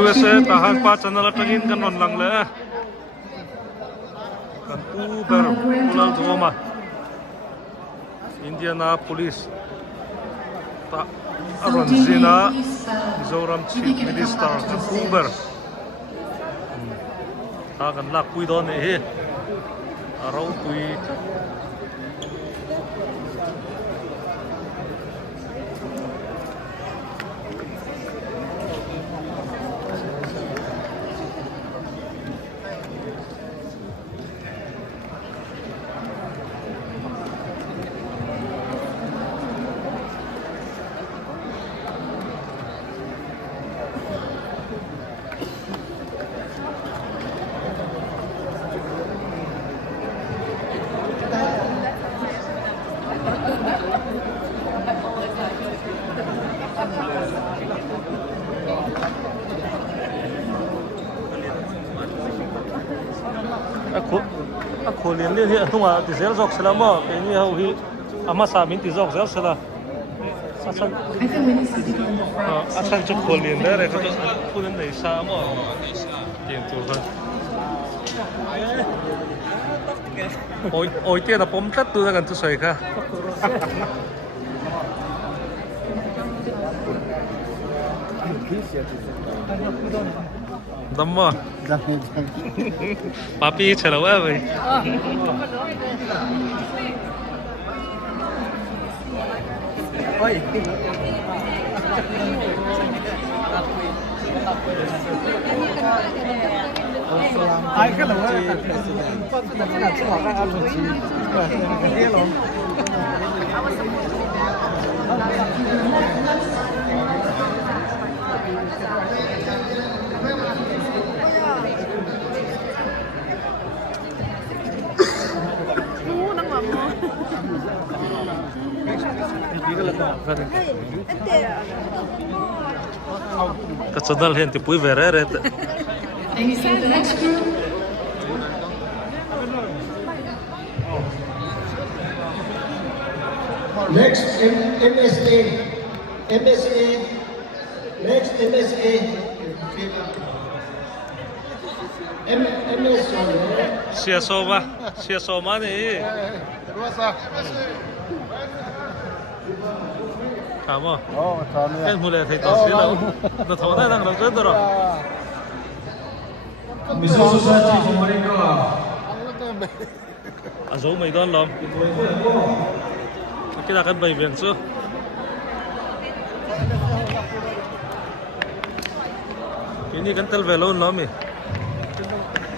USA ทหารป่าจันทร์ละตะกินกันนอนหลังเลยกันUber pulang ke rumah Indianapolis tak Aronzina Mizoram Chief Minister kan Uber ta kan lak pui don he arau pui Aku lihat dia tu mah di sel jok selama ini hau ama samin di jok sel sela asal cuk lihat dia reka tu pulen dari sama yang tu kan oi dia nak pom tat tu kan tu saya kah Damma. Papi chalo hai bhai. Oi. Ai cái lỗ này. Cái nào chưa học cái ăn rồi chứ. Cái lỗ. Kacadal gente pui verere. Next MSA. Next MSA. Sia soma ni. Kamu? Oh, kamu ya. Kan mulai dari tahun lalu. Dah tahun dah nang lalu tu dah. Misal society for mereka. Azau maidan lam. Kita akan bayi bangsa. Ini kan tel velon lam ni.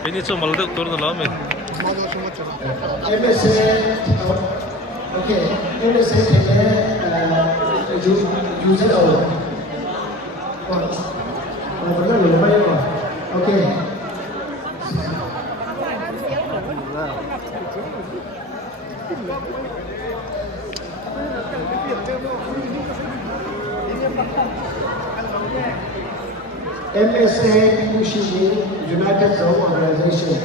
Ini cuma malu turun lam ni. MSA. Okay. MSA user O. Benar belum bayar? Okay. MSA Kushiji United Zone Organization.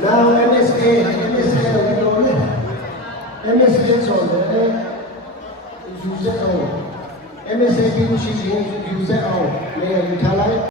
Now MSA we know it. MSA is on the user O. MSA Kushiji user O. May I tell you?